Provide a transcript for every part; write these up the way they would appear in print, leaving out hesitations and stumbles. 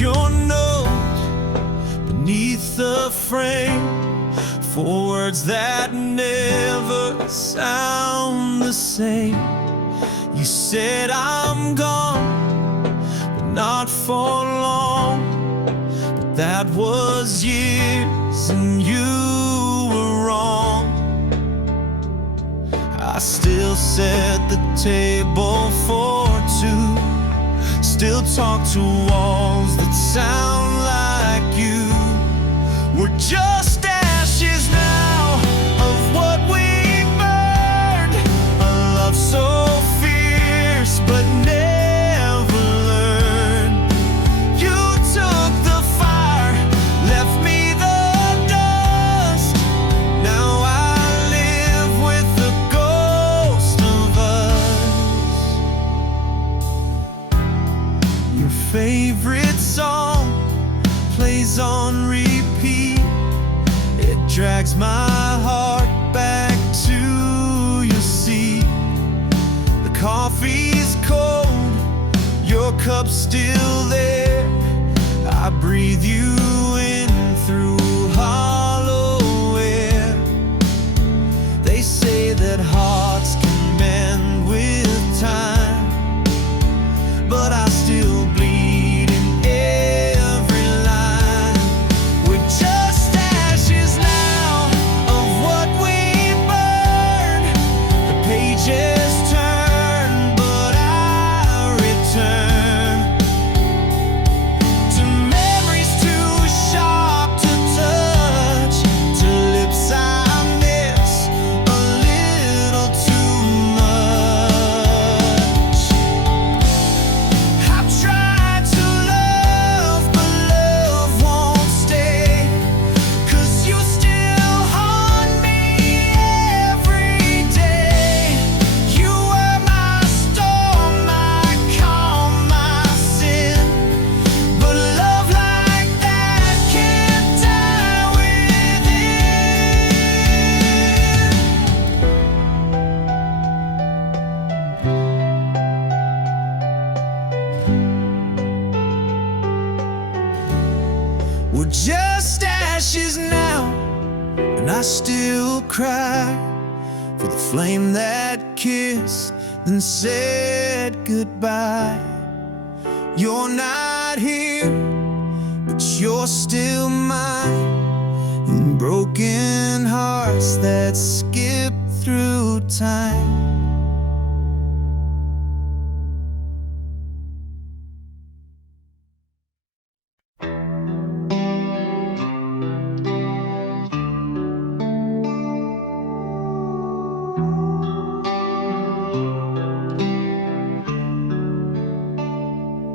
your note beneath the frame for words that never sound the same. You said I'm gone, but not for long. But that was years and you were wrong. I still set the table for two, still talk to walls that sound like you. We're just ashes now of what we burned, a love so fierce but never learned. You took the fire, left me the dust. Now I live with the ghost of us. Your favorite song plays on repeat. It drags my heart back to your seat. The coffee's cold, your cup's still there. I breathe you in through hollow air. They say that hearts can mend with time, but I still bleed in every line. We're just ashes now of what we burned. The pages turn, but I return to memories too sharp to touch, to lips I miss a little too much. I've tried to love, but love won't stay, 'cause you still haunt me every day. You were my storm, my calm, my sin. But love like that can't die within. We're just ashes now, and I still cry for the flame that kissed then said goodbye. You're not here, but you're still mine, in broken hearts that skip through time.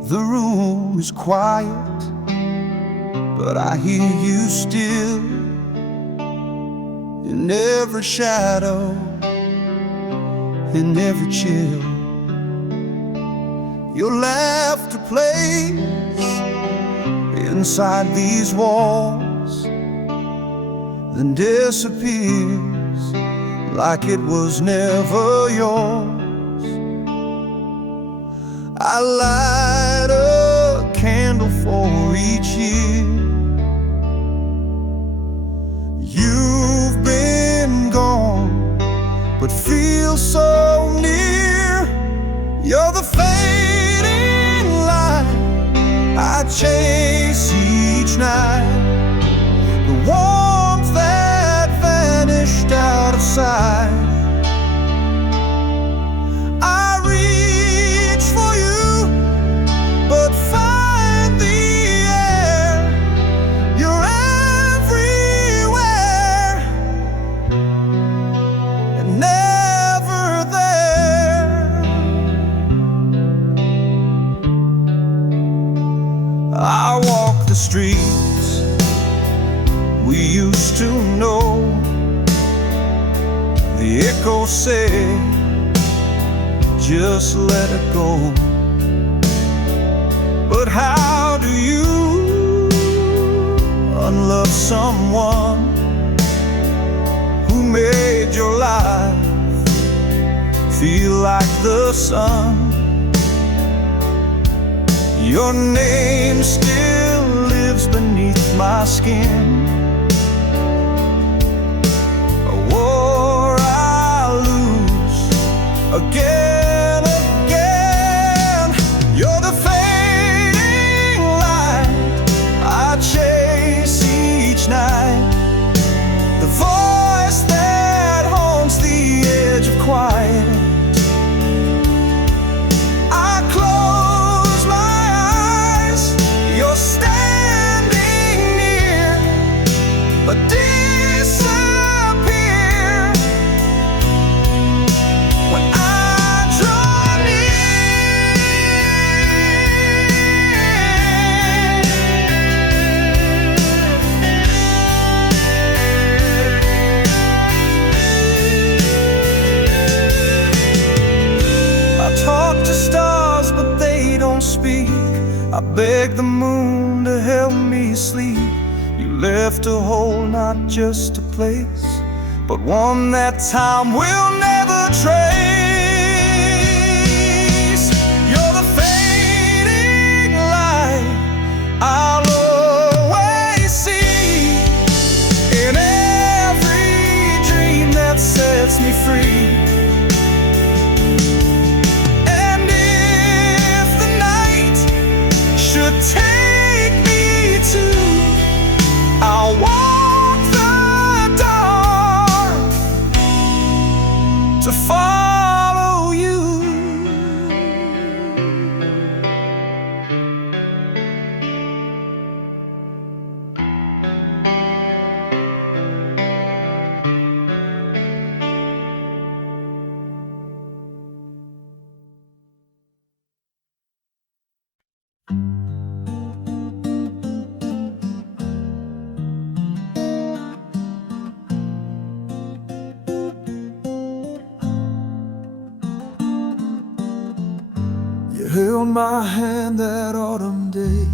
The room is quiet, but I hear you still, in every shadow, in every chill. Your laughter plays inside these walls, then disappears like it was never yours. I light a candle for each year. You've been gone, but feel so near. You're the fading light I chase each night, the warmth that vanished out of sight. I walk the streets we used to know. The echoes say, just let it go. But how do you unlove someone who made your life feel like the sun? Your name still lives beneath my skin. A war I lose again, again. You're the fading light I chase each night, the voice that haunts the edge of quiet. I close my eyes, you're standing near, but disappear when I draw near. I talk to stars, but they don't speak. I beg the moon to help me sleep. You left a hole, not just a place, but one that time will never trace. You're the fading light I'll always see in every dream that sets me free. And if the night should take me to, I'll walk the dark to follow you. You held my hand that autumn day.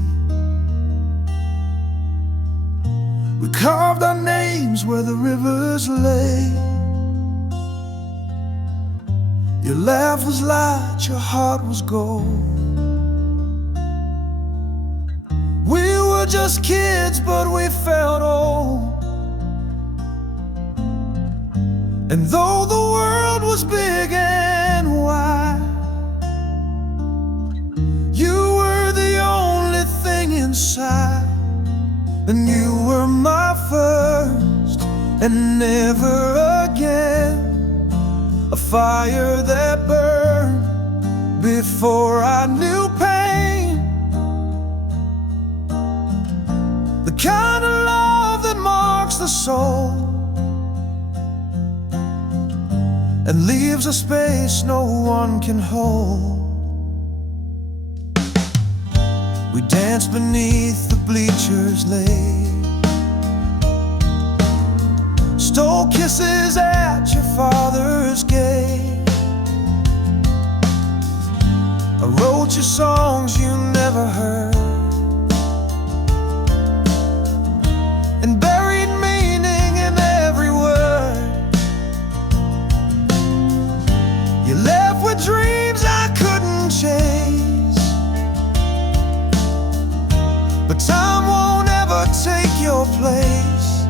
We carved our names where the rivers lay. Your laugh was light, your heart was gold. We were just kids, but we felt old. And though the world was big and wide, you were the only thing inside. And you were my first and never again. A fire that burned before I knew pain. The kind of love that marks the soul and leaves a space no one can hold. We danced beneath the bleachers late, stole kisses at your father's gate. I wrote you songs you never heard and buried meaning in every word. You left with dreams I couldn't chase, but time won't ever take your place.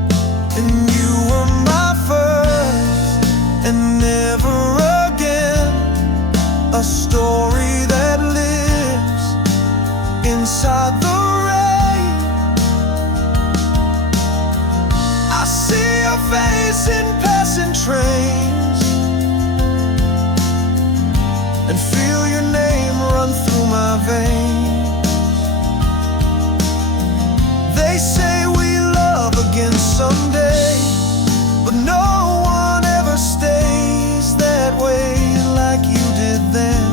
And you were my first and never again. A story that lives inside the rain. I see your face in passing trains and feel your name run through my veins. They say we love again someday, but no one ever stays that way like you did then.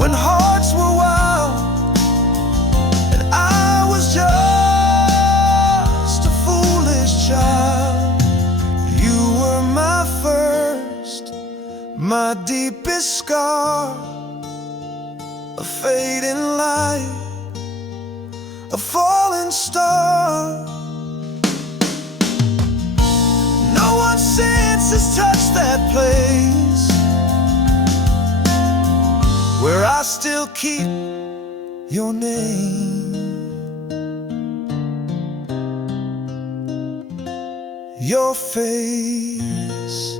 When hearts were wild and I was just a foolish child. You were my first, my deepest scar, a fading light, a falling star. No one since has touched that place where I still keep your name, your face.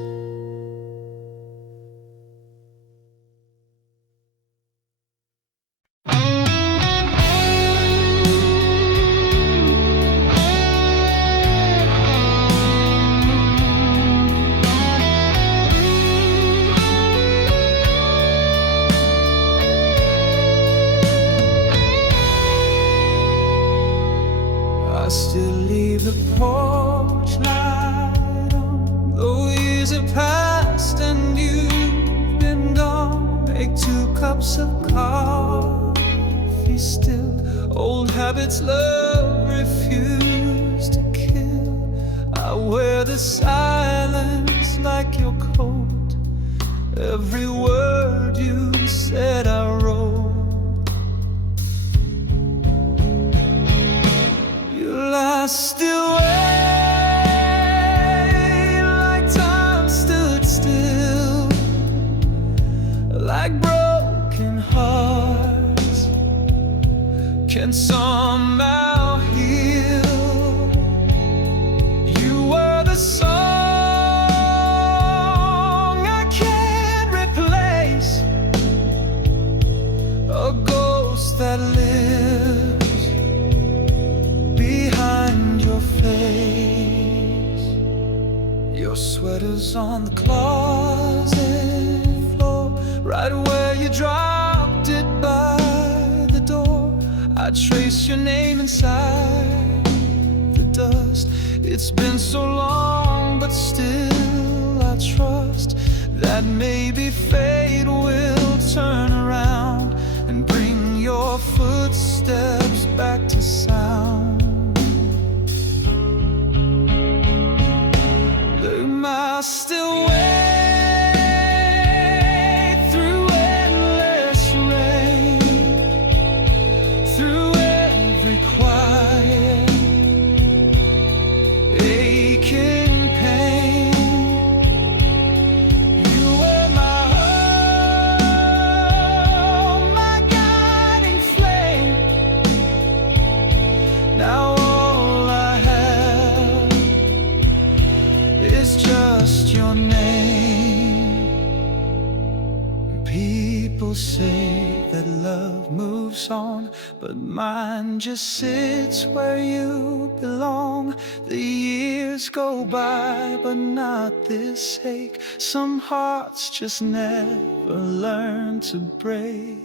I still leave the porch light on, though years have passed and you've been gone. Make 2 cups of coffee still. Old habits love refuse to kill. I wear the silence like your coat. Every word you said I wrote. I still wait like time stood still, like broken hearts can somehow heal. You were the song I can't replace, a ghost that lives behind your face. Your sweater's on the closet floor, right where you dropped it by the door. I trace your name inside the dust. It's been so long, but still I trust that maybe fate will turn around and bring your footsteps back to sound. I still wait through endless rain, through every quiet, aching pain. You were my home, my guiding flame. Now all I have is just your name. People say that love moves on, but mine just sits where you belong. The years go by, but not this ache. Some hearts just never learn to break.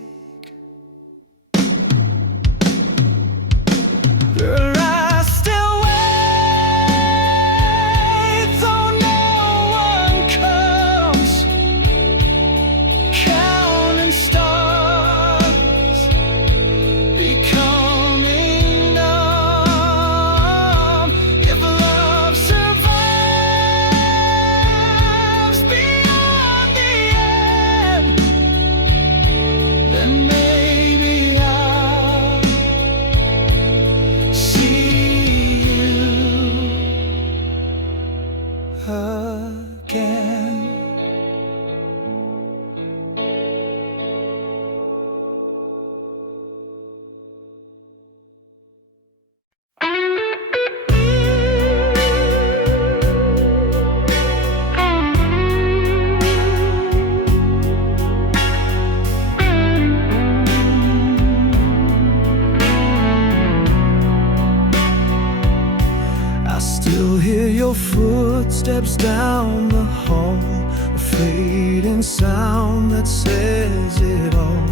Girl, I still wait, though no one comes, counting stars, becoming numb. If love survives beyond the end, then maybe I'll see you again. I still hear your footsteps down the hall, a fading sound that says it all.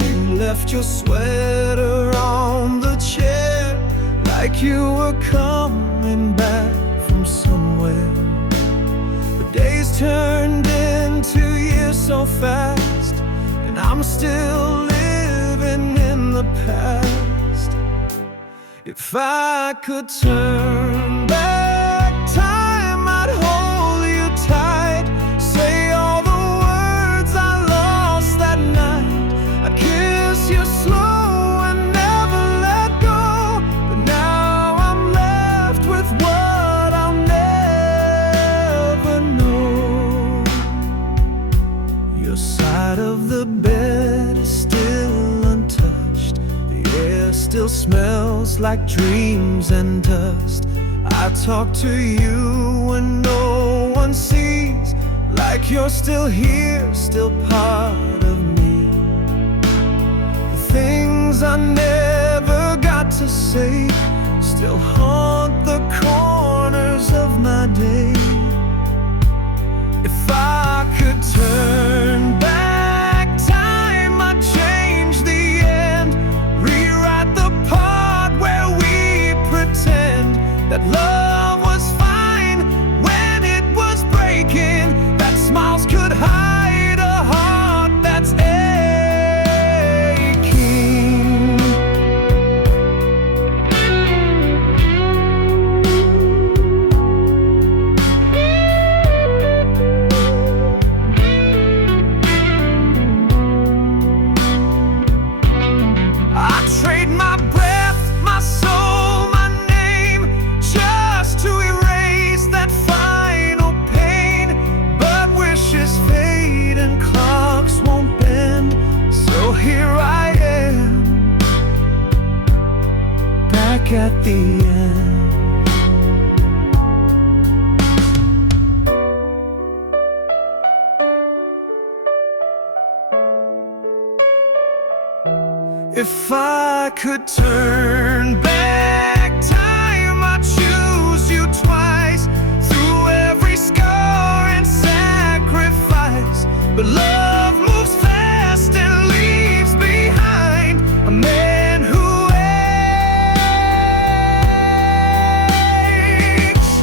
You left your sweater on the chair, like you were coming back from somewhere. The days turned into years so fast, and I'm still living in the past. If I could turn back time, I'd hold you tight, say all the words I lost that night. I'd kiss you slow and never let go. But now I'm left with what I'll never know. Your side of the bed is still untouched, dreams and dust. I talk to you when no one sees, like you're still here, still part of me. The things I never got to say still haunt the corners of my day. If I could turn back time, I'd change the end, rewrite the part where we pretend that love was fine when it was breaking, that smiles could hide a heart that's aching. I trade my breath, my soul, my name, just to erase that final pain. But wishes fade and clocks won't bend, so here I am, back at the end. If I could turn back time, I'd choose you twice, through every scar and sacrifice. But love moves fast and leaves behind a man who aches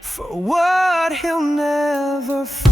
for what he'll never find.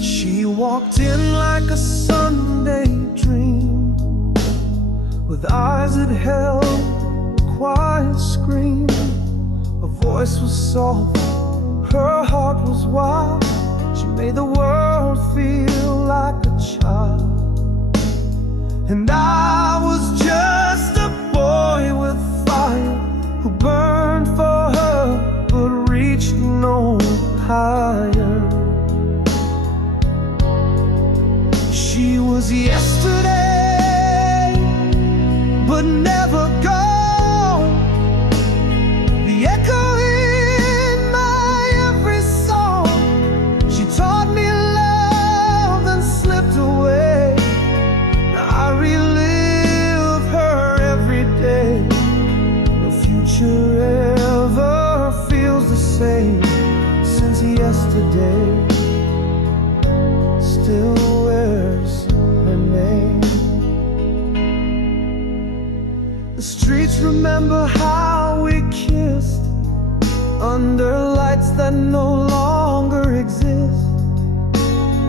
She walked in like a Sunday dream, with eyes that held a quiet scream. Her voice was soft, her heart was wild. She made the world feel like a child. And I was just a boy with fire, who burned for her but reached no higher. She was yesterday, but never gone. The echo in my every song. She taught me love and slipped away. Now I relive her every day. No future ever feels the same since yesterday. Still wears her name. The streets remember how we kissed under lights that no longer exist.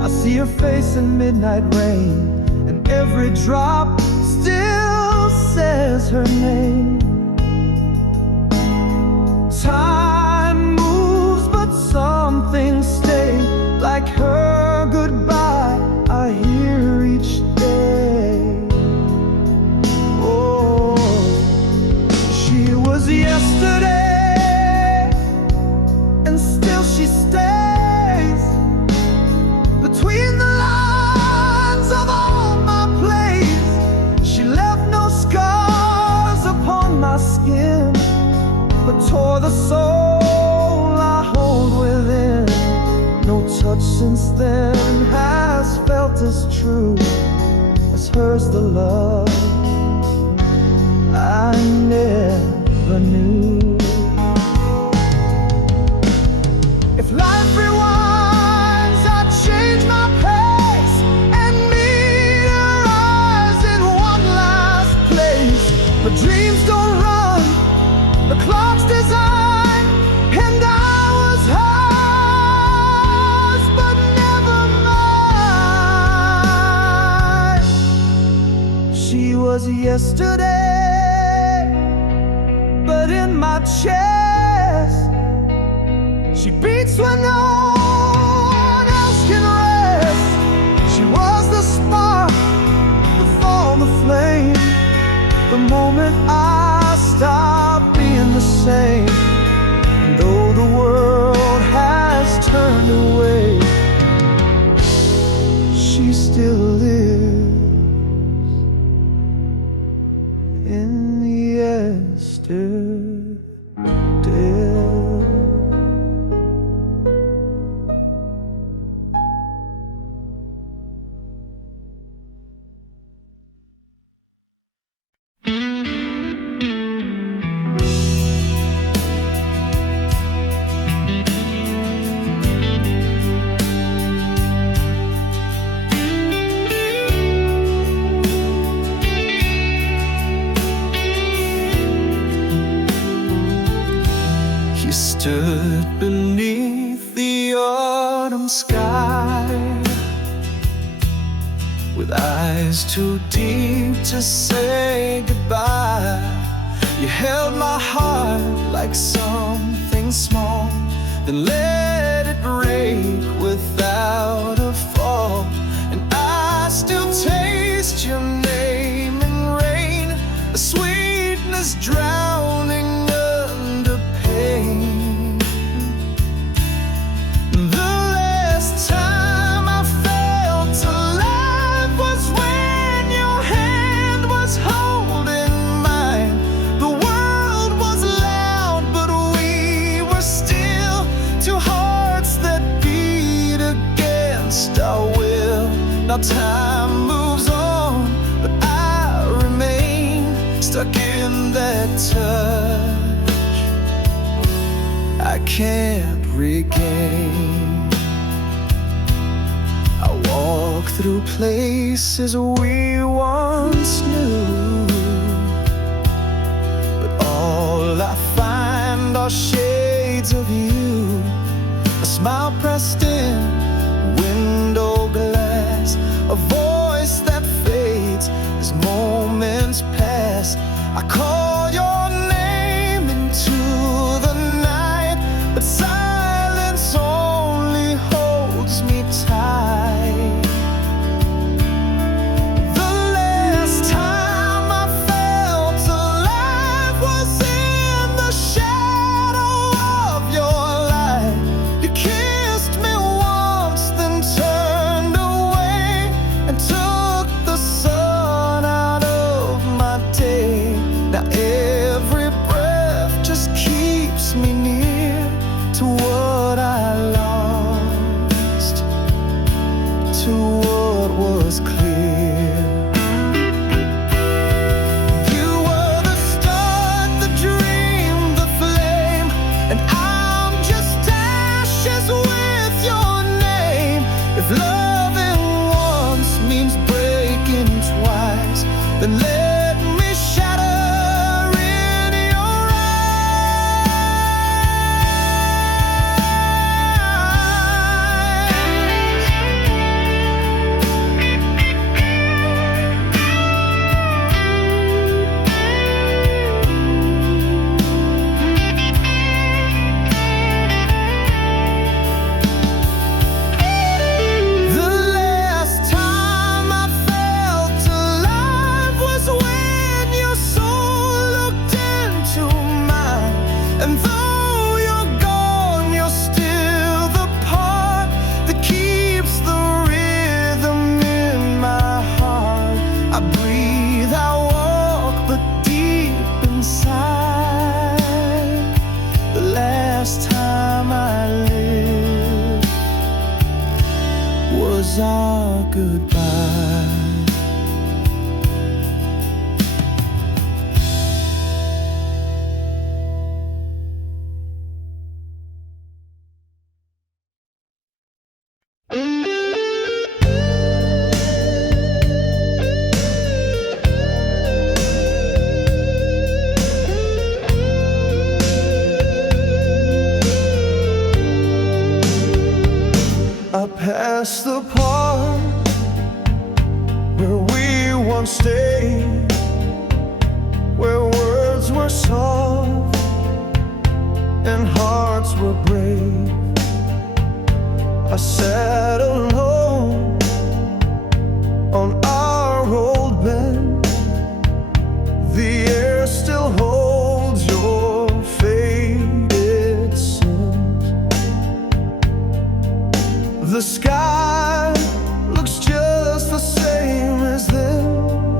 I see her face in midnight rain, and every drop still says her name. Time moves, but some things stay, like her goodbye I hear each day. Oh, she was yesterday, and still she stays between the lines of all my plays. She left no scars upon my skin, but tore the soul I hold within. No touch since then has felt as true as hers, the love I never knew. If life rewinds, I'd change my pace and meet her eyes in one last place. But dreams don't run, the clock's designed, and I was hers, but never mine. was yesterday, but in my chest she beats when no one else can rest. She was the spark, the fall, the flame, the moment I stopped being the same. And though the world has turned away, she still lives in yesterday. Stood beneath the autumn sky with eyes too deep to say goodbye. You held my heart like something small, then let it break without a fall. And I still taste your name in rain, a sweetness drowning under pain. Now time moves on, but I remain stuck in that touch I can't regain. I walk through places we once knew, but all I find are shades of you. A smile pressed in, window glass, a voice that fades as moments pass. I call your name into the night, but silence only holds me tight. The last time I felt alive was in the shadow of your light. You kissed me once, then turned away and took the sun out of my day. Now every breath just keeps me near to what I lost, to what was clear. You were the start, the dream, the flame, and I'm just ashes with your name. If loving once means breaking twice, then let me shatter in your The last time I felt alive was when your soul looked into mine. And though you're gone, you're still the part that keeps the rhythm in my heart. I breathe, I walk, but deep inside, the last time I lived was our goodbye. I pass the park where we once stayed. I sat alone on our old bed. The air still holds your faded scent. The sky looks just the same as then,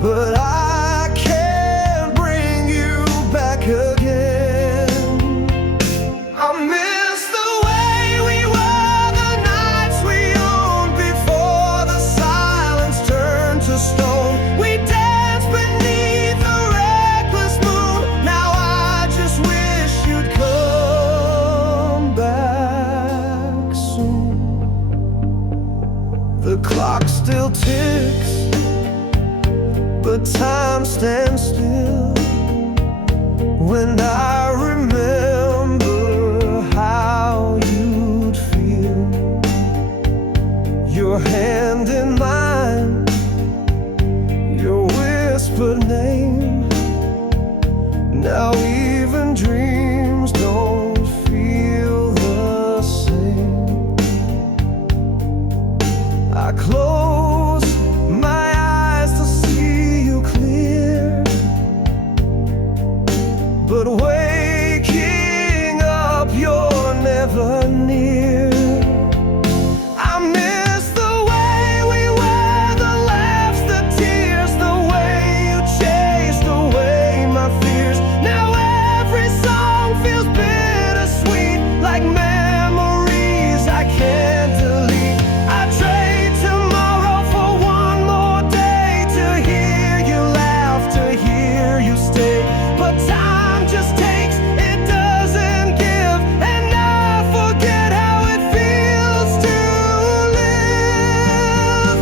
but I can't bring you back again. I miss the way we were, the nights we owned before the silence turned to stone. We danced beneath the reckless moon. Now I just wish you'd come back soon. The clock still ticks, but time stands still when I remember how you'd feel. Your hand in mine, your whispered name. Now even dreams don't feel the same. I close my eyes to see you clear, but waking up you're never near. I miss the way we were, the laughs, the tears, the way you chased away my fears. Now every song feels bittersweet, like memories I can't delete. I trade tomorrow for one more day, to hear you laugh, to hear you stay. But time just takes, it doesn't give, and I forget how it feels to live.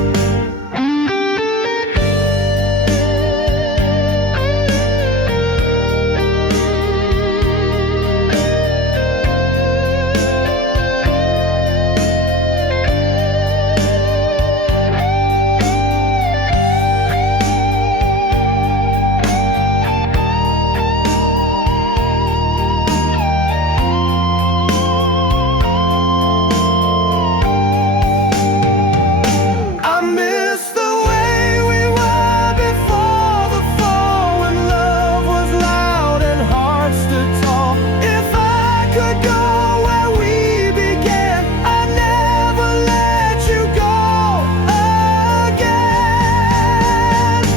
I miss the way we were before the fall, when love was loud and hearts stood tall. If I could go where we began, I'd never let you go again.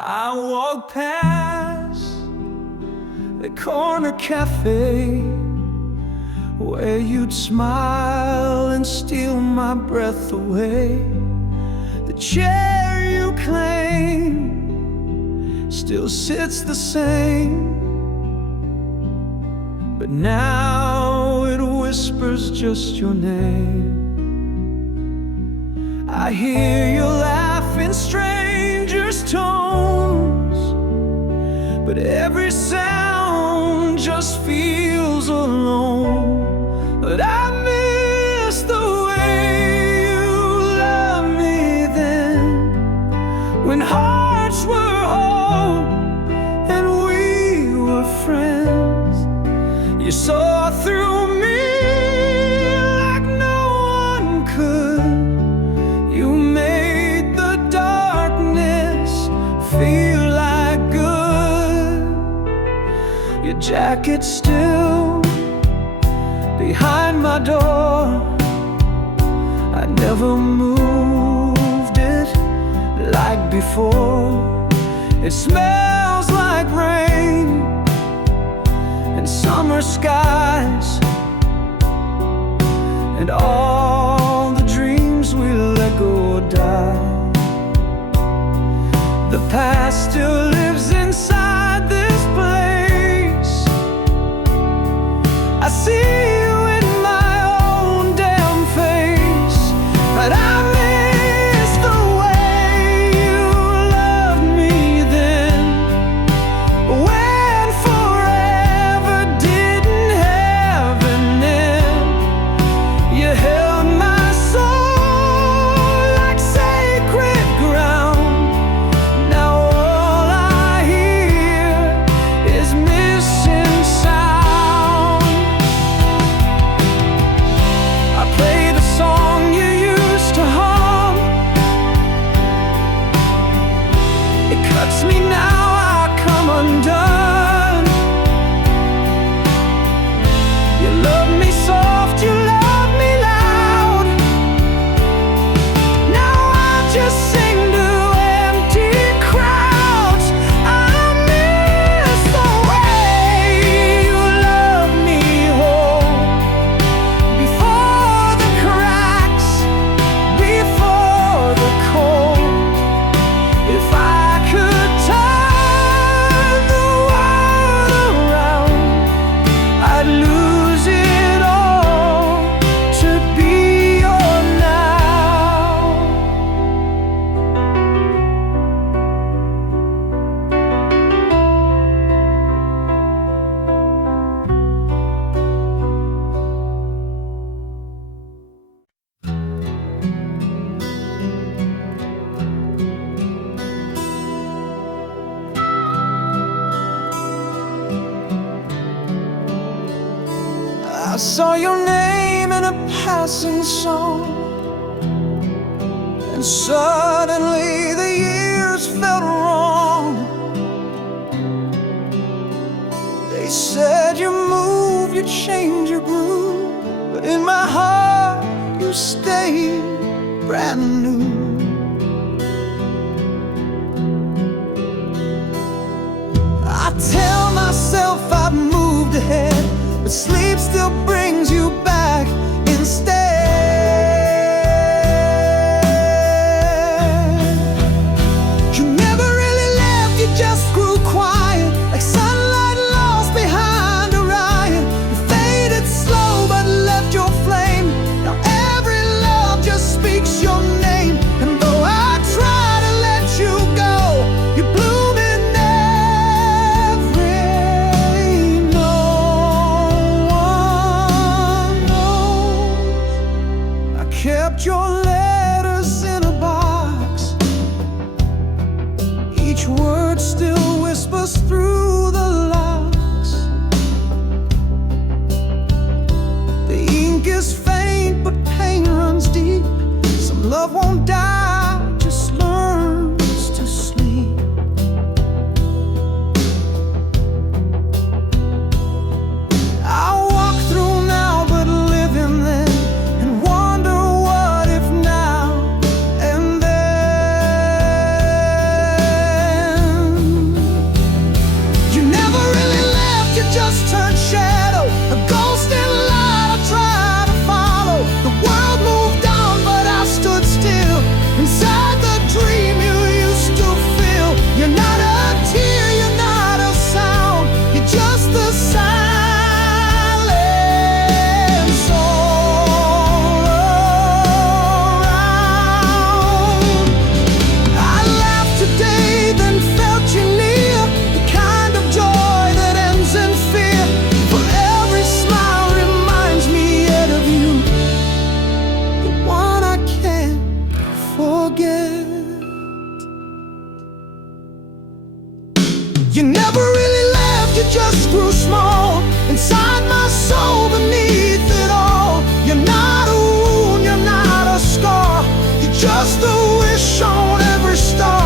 I walk past the corner cafe where you'd smile and steal my breath away. The chair you claim still sits the same, but now it whispers just your name. I hear your laugh in strangers' tones, but every sound just feels alone. But I miss the way you loved me then, when hearts were whole and we were friends. You saw through me like no one could. You made the darkness feel like good. Your jacket still behind my door, I never moved it like before. It smells like rain and summer skies, and all the dreams we let go die. The past still lives inside this place. I see you in my old saw your name in a passing song, and suddenly the years felt wrong. They said you move, you change, you grew, but in my heart you stayed brand new. I tell myself I've moved ahead, but sleep still brings you back instead. You never really left, you just grew quiet, like sunlight lost behind a riot. You faded slow but left your flame. Now every love just speaks your name. And though I try to let you go, you bloom in every no one knows. I kept your letters in a box. Each word still whispers through the locks. The ink is faint but pain runs deep. Some love won't die, just learns to sleep. I walk through now but live in then, and wonder what if now and then. You never really left, you just turned shadow, a ghost in light I tried to follow. The world moved on but I stood still, inside the dream you used to feel. You're not a tear, you're not a sound, you're just the silence all around. I laughed today, then felt you near, the kind of joy that ends in fear. For every smile reminds me yet of you, the one I can't forget. You never really left, you just grew small, inside my soul beneath it all. You're not a wound, you're not a scar, you're just the wish on every star.